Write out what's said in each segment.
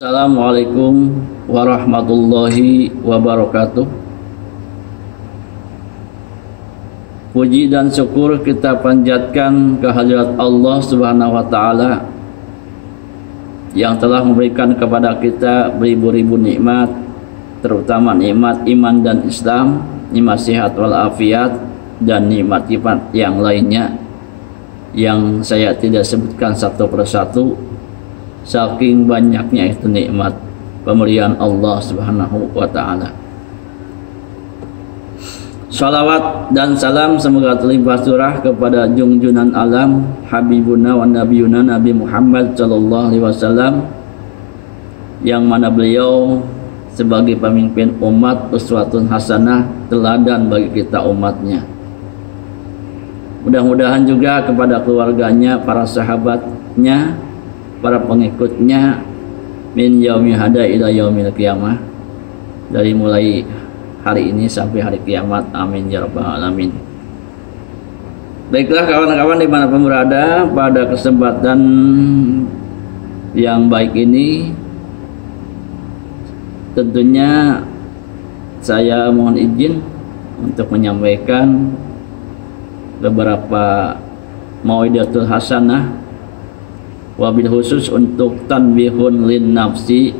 Assalamualaikum warahmatullahi wabarakatuh. Puji dan syukur kita panjatkan kehadirat Allah Subhanahu wa taala yang telah memberikan kepada kita beribu-ribu nikmat, terutama nikmat iman dan Islam, nikmat sehat wal afiat, dan nikmat-nikmat yang lainnya yang saya tidak sebutkan satu persatu. Saking banyaknya itu nikmat pemberian Allah Subhanahu wa taala. Salawat dan salam semoga terlimpah curah kepada junjunan alam Habibuna wa Nabiyuna Nabi Muhammad sallallahu alaihi wasallam, yang mana beliau sebagai pemimpin umat uswatun hasanah, teladan bagi kita umatnya. Mudah-mudahan juga kepada keluarganya, para sahabatnya, para pengikutnya min yaumi hada ila yaumil qiyamah, dari mulai hari ini sampai hari kiamat, amin ya rabbal alamin. Baiklah kawan-kawan dimanapun berada, pada kesempatan yang baik ini tentunya saya mohon izin untuk menyampaikan beberapa mau'idatul hasanah, wabil khusus untuk tanbihun lin nafsi,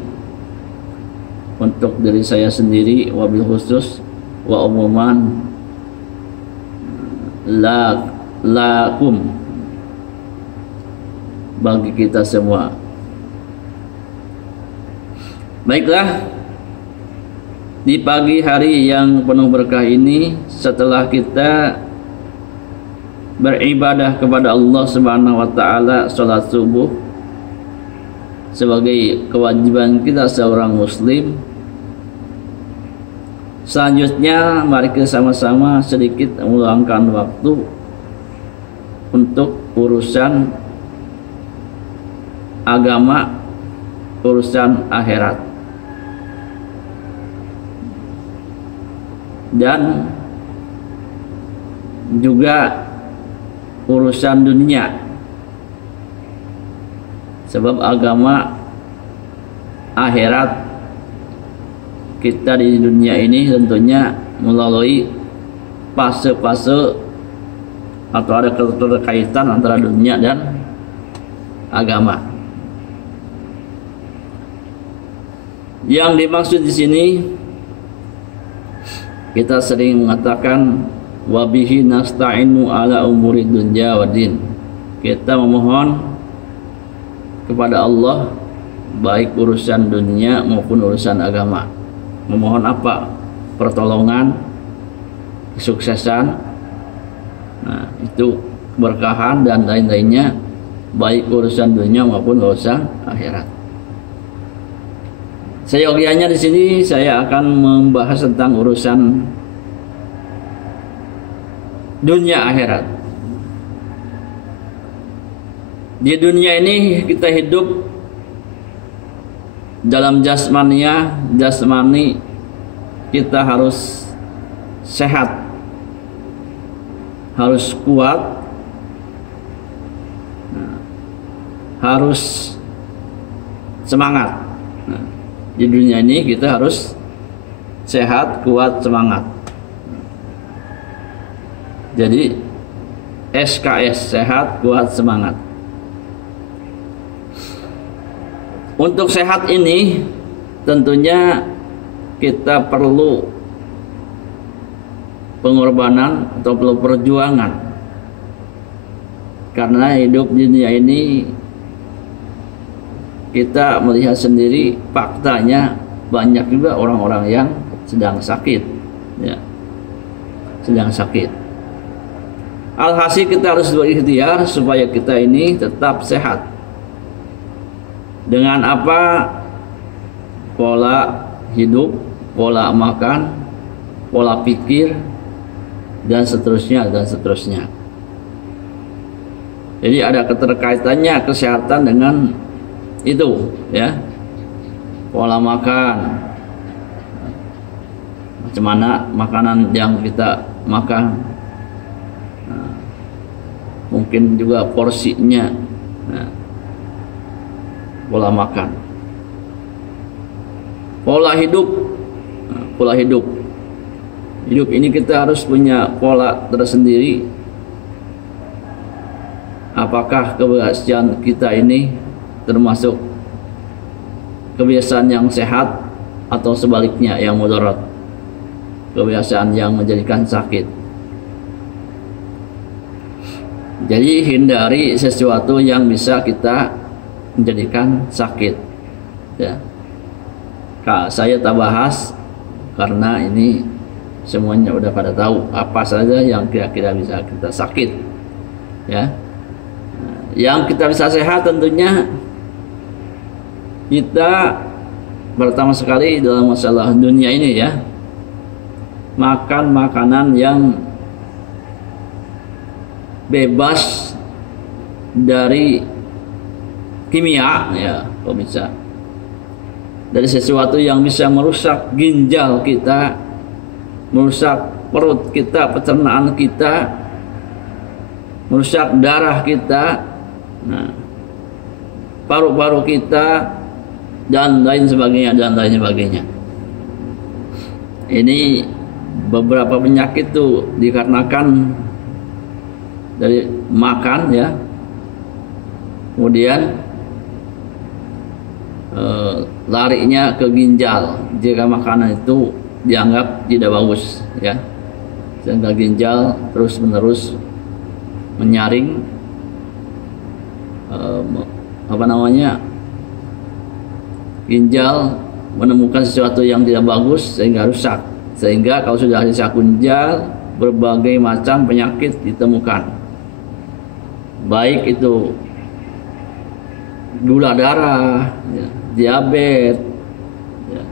untuk diri saya sendiri, wabil khusus wa umuman lakum, bagi kita semua. Baiklah, di pagi hari yang penuh berkah ini, setelah kita beribadah kepada Allah Subhanahu wa taala, salat subuh sebagai kewajiban kita seorang muslim, selanjutnya mari kita sama-sama sedikit meluangkan waktu untuk urusan agama, urusan akhirat, dan juga urusan dunia. Sebab agama, akhirat kita di dunia ini tentunya melalui fase-fase atau ada keterkaitan antara dunia dan agama. Yang dimaksud di sini, kita sering mengatakan wabihi nasta'inu ala umuri dunya wa din. Kita memohon kepada Allah baik urusan dunia maupun urusan agama. Memohon apa? Pertolongan, kesuksesan, nah itu keberkahan dan lain-lainnya, baik urusan dunia maupun urusan akhirat. Seyogianya di sini saya akan membahas tentang urusan dunia akhirat. Di dunia ini kita hidup dalam jasmani, kita harus sehat, harus kuat, harus semangat. Di dunia ini kita harus sehat, kuat, semangat. Jadi SKS, sehat, kuat, semangat. Untuk sehat ini tentunya kita perlu pengorbanan atau perlu perjuangan, karena hidup di dunia ini kita melihat sendiri faktanya banyak juga orang-orang yang sedang sakit, ya, sedang sakit. Alhasil kita harus berikhtiar supaya kita ini tetap sehat. Dengan apa? Pola hidup, pola makan, pola pikir, dan seterusnya dan seterusnya. Jadi ada keterkaitannya kesehatan dengan itu, ya. Pola makan, macam mana makanan yang kita makan, mungkin juga porsinya, pola makan. Pola hidup. Pola hidup. Hidup ini kita harus punya pola tersendiri. Apakah kebiasaan kita ini termasuk kebiasaan yang sehat atau sebaliknya yang mudarat, kebiasaan yang menjadikan sakit. Jadi hindari sesuatu yang bisa kita menjadikan sakit, ya. Saya tak bahas karena ini semuanya udah pada tahu apa saja yang kira-kira bisa kita sakit, ya. Yang kita bisa sehat tentunya kita pertama sekali dalam masalah dunia ini, ya, makan makanan yang bebas dari kimia, ya, kalau bisa, dari sesuatu yang bisa merusak ginjal kita, merusak perut kita, pencernaan kita, merusak darah kita, nah, paru-paru kita, dan lain sebagainya, dan lain sebagainya. Ini beberapa penyakit tuh dikarenakan dari makan, ya. Kemudian larinya ke ginjal jika makanan itu dianggap tidak bagus, ya, sehingga ginjal terus menerus menyaring ginjal menemukan sesuatu yang tidak bagus sehingga rusak, sehingga kalau sudah rusak ginjal berbagai macam penyakit ditemukan, baik itu gula darah, ya, diabetes, ya,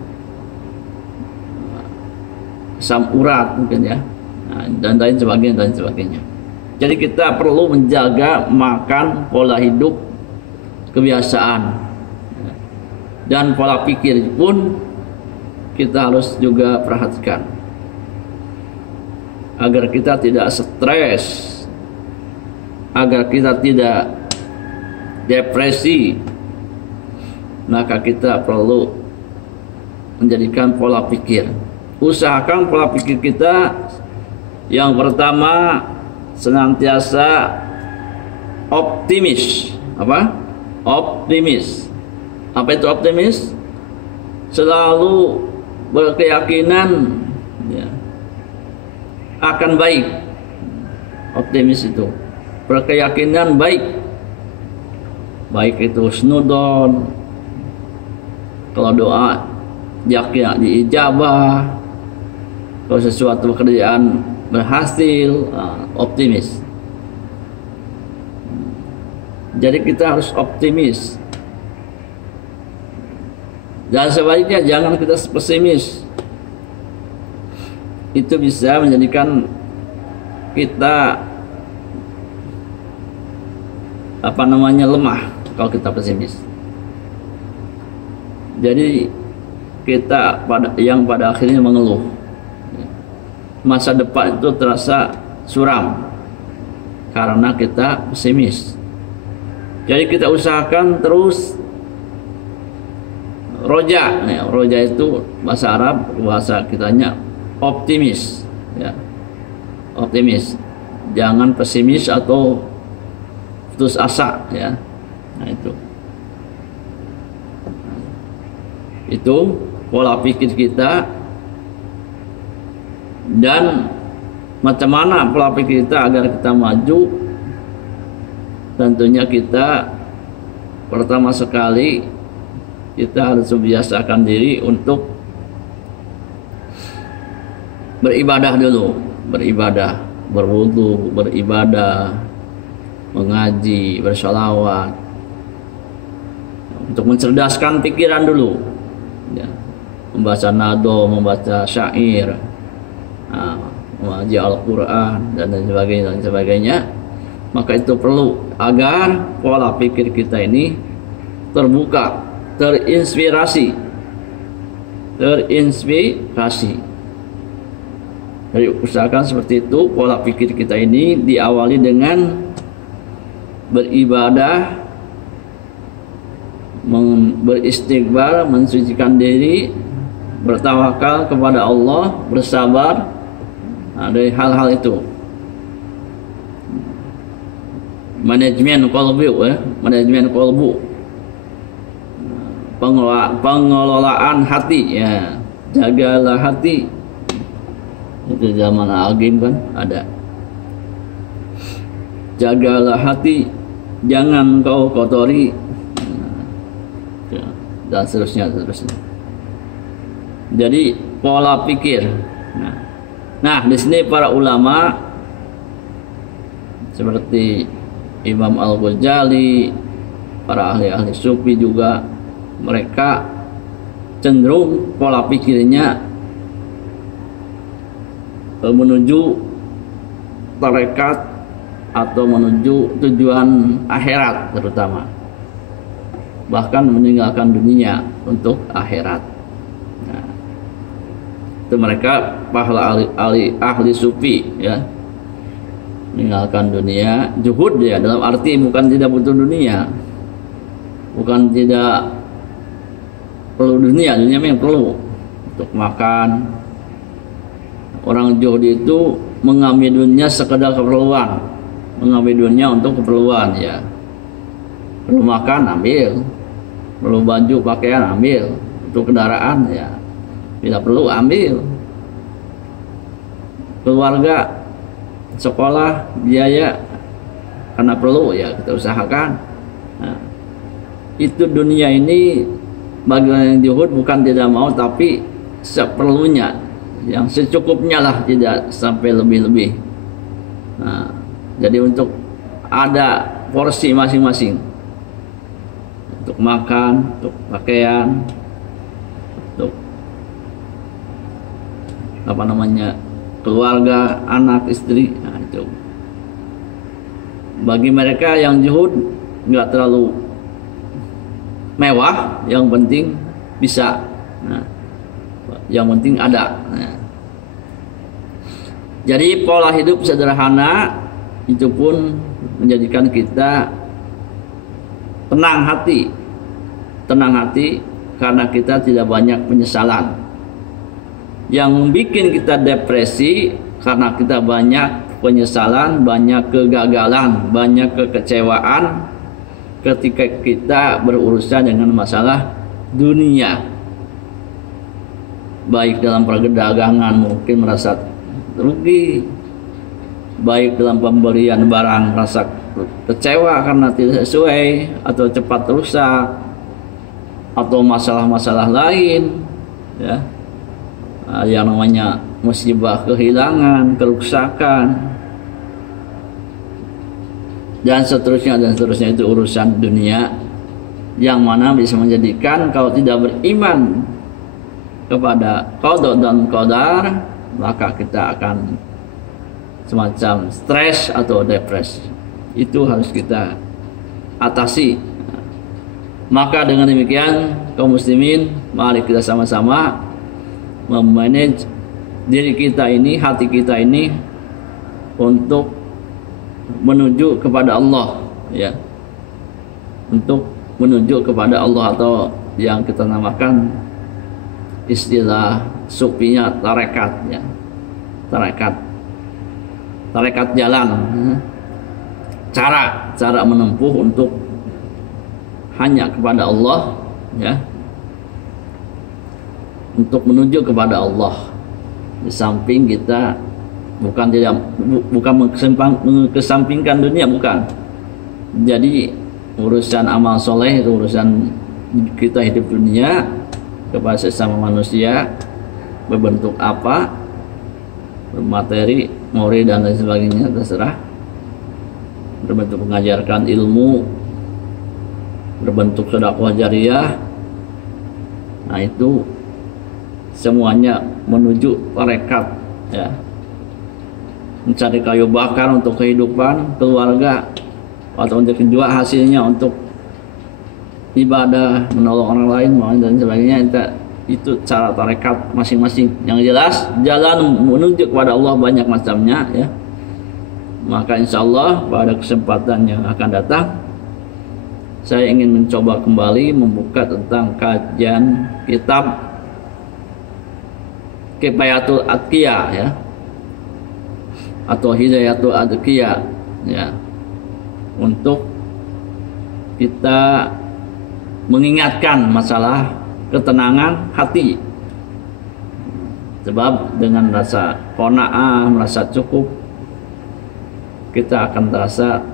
asam urat mungkin, ya, nah, dan lain sebagainya. Jadi kita perlu menjaga makan, pola hidup, kebiasaan, ya, dan pola pikir pun kita harus juga perhatikan agar kita tidak stres, agar kita tidak depresi. Maka kita perlu menjadikan pola pikir. Usahakan pola pikir kita yang pertama senantiasa optimis. Apa? Optimis. Apa itu optimis? Selalu berkeyakinan, ya, akan baik. Optimis itu berkeyakinan baik. Baik itu husnudon, kalau doa yakin diijabah, kalau sesuatu pekerjaan berhasil, optimis. Jadi kita harus optimis, dan sebaliknya jangan kita pesimis. Itu bisa menjadikan kita lemah kalau kita pesimis. Jadi kita pada akhirnya mengeluh. Masa depan itu terasa suram karena kita pesimis. Jadi kita usahakan terus roja. Nah, roja itu bahasa Arab, bahasa kitanya optimis, ya. Optimis. Jangan pesimis atau putus asa, ya. Nah, itu pola pikir kita. Dan macam mana pola pikir kita agar kita maju? Tentunya kita pertama sekali kita harus membiasakan diri untuk beribadah dulu, beribadah, berwudu, beribadah, mengaji, bersolawat, untuk mencerdaskan pikiran dulu, ya. Membaca nado, membaca syair, mengaji Al-Quran, dan sebagainya. Maka itu perlu agar pola pikir kita ini terbuka, terinspirasi. Jadi usahakan seperti itu. Pola pikir kita ini diawali dengan beribadah, beristighfar, mensucikan diri, bertawakal kepada Allah, bersabar. Nah, dari hal-hal itu manajemen kolbu, manajemen kolbu, pengelolaan hati, ya, jagalah hati. Itu zaman Al-Agim kan ada, jagalah hati, jangan kau kotori, dan seterusnya. Jadi pola pikir. Nah, di sini para ulama seperti Imam Al-Ghazali, para ahli-ahli sufi juga, mereka cenderung pola pikirnya menuju tarekat atau menuju tujuan akhirat terutama, bahkan meninggalkan dunia untuk akhirat. Nah, itu mereka para ahli sufi, ya, meninggalkan dunia, zuhud, ya, dalam arti bukan tidak butuh dunia, bukan tidak perlu dunia memang perlu untuk makan. Orang zuhud itu mengambil dunia sekedar keperluan, mengambil dunia untuk keperluan, ya. Perlu makan, ambil. Perlu baju pakaian, ambil. Untuk kendaraan, ya, bila perlu ambil. Keluarga, sekolah, biaya, karena perlu, ya, kita usahakan. Nah, itu dunia ini bagi orang yang zuhud bukan tidak mau, tapi seperlunya, yang secukupnya lah, tidak sampai lebih-lebih. Nah, jadi untuk ada porsi masing-masing, untuk makan, untuk pakaian, untuk keluarga, anak, istri. Nah, itu bagi mereka yang zuhud nggak terlalu mewah, yang penting bisa. Nah, yang penting ada. Nah, jadi pola hidup sederhana itu pun menjadikan kita tenang hati karena kita tidak banyak penyesalan. Yang membuat kita depresi karena kita banyak penyesalan, banyak kegagalan, banyak kekecewaan ketika kita berurusan dengan masalah dunia. Baik dalam perdagangan mungkin merasa rugi, baik dalam pembelian barang rasa kecewa karena tidak sesuai atau cepat rusak, atau masalah-masalah lain, ya, yang namanya musibah, kehilangan, kerusakan, dan seterusnya itu urusan dunia, yang mana bisa menjadikan kalau tidak beriman kepada qada dan qadar, maka kita akan semacam stres atau depresi. Itu harus kita atasi. Maka dengan demikian, kaum muslimin, mari kita sama-sama memanage diri kita ini, hati kita ini, untuk menuju kepada Allah, ya, untuk menuju kepada Allah, atau yang kita namakan istilah sufinya tarekat, ya, tarekat jalan, cara menempuh untuk hanya kepada Allah, ya, untuk menuju kepada Allah. Di samping kita bukan mengesampingkan dunia, bukan. Jadi urusan amal soleh itu urusan kita hidup dunia kepada sesama manusia, berbentuk apa, bermateri, mori dan lain sebagainya, terserah. Berbentuk mengajarkan ilmu, berbentuk sedekah jariyah. Nah, itu semuanya menuju tarekat, ya, mencari kayu bakar untuk kehidupan keluarga, atau untuk juga hasilnya untuk ibadah, menolong orang lain dan sebagainya. Itu cara tarekat masing-masing. Yang jelas jalan menuju kepada Allah banyak macamnya, ya. Maka insya Allah pada kesempatan yang akan datang, saya ingin mencoba kembali membuka tentang kajian kitab kifayatul atqiya ya, atau hidayatul atqiya ya, untuk kita mengingatkan masalah ketenangan hati. Sebab dengan rasa qanaah, merasa cukup, kita akan terasa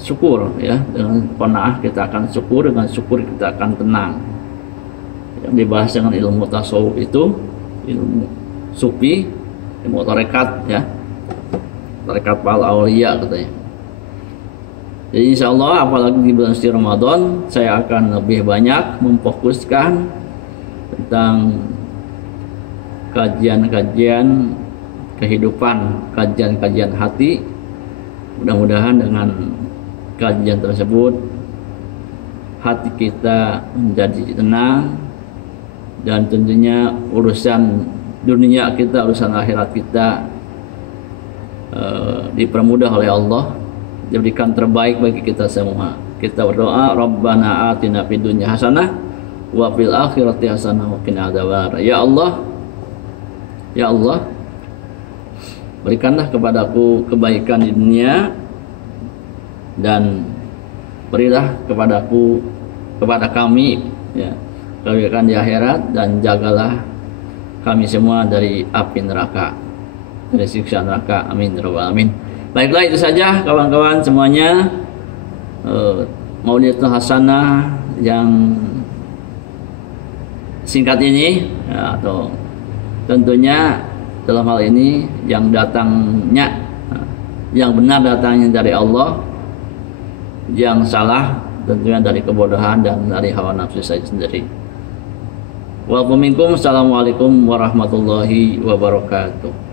syukur ya. Dengan qanaah kita akan syukur, dengan syukur kita akan tenang. Yang dibahas dengan ilmu tasawuf itu ilmu sufi, ilmu tarekat ya, tarekat para aulia katanya. Jadi insya Allah apalagi di bulan suci Ramadan saya akan lebih banyak memfokuskan tentang kajian-kajian kehidupan, kajian-kajian hati. Mudah-mudahan dengan kajian tersebut hati kita menjadi tenang, dan tentunya urusan dunia kita, urusan akhirat kita dipermudah oleh Allah, diberikan terbaik bagi kita semua. Kita berdoa, Rabbana atina fid dunya hasanah wa fil akhirati hasanah wa qina adzabannar. Ya Allah, berikanlah kepadaku kebaikan di dunia dan berilah kepada kami ya, kebaikan di akhirat, dan jagalah kami semua dari api neraka, dari siksa neraka. Amin ya rabbal alamin. Baiklah, itu saja kawan-kawan semuanya, Maulidatul Hasanah yang singkat ini ya, atau tentunya dalam hal ini yang datangnya, yang benar datangnya dari Allah, yang salah tentunya dari kebodohan dan dari hawa nafsu saya sendiri. Assalamualaikum warahmatullahi wabarakatuh.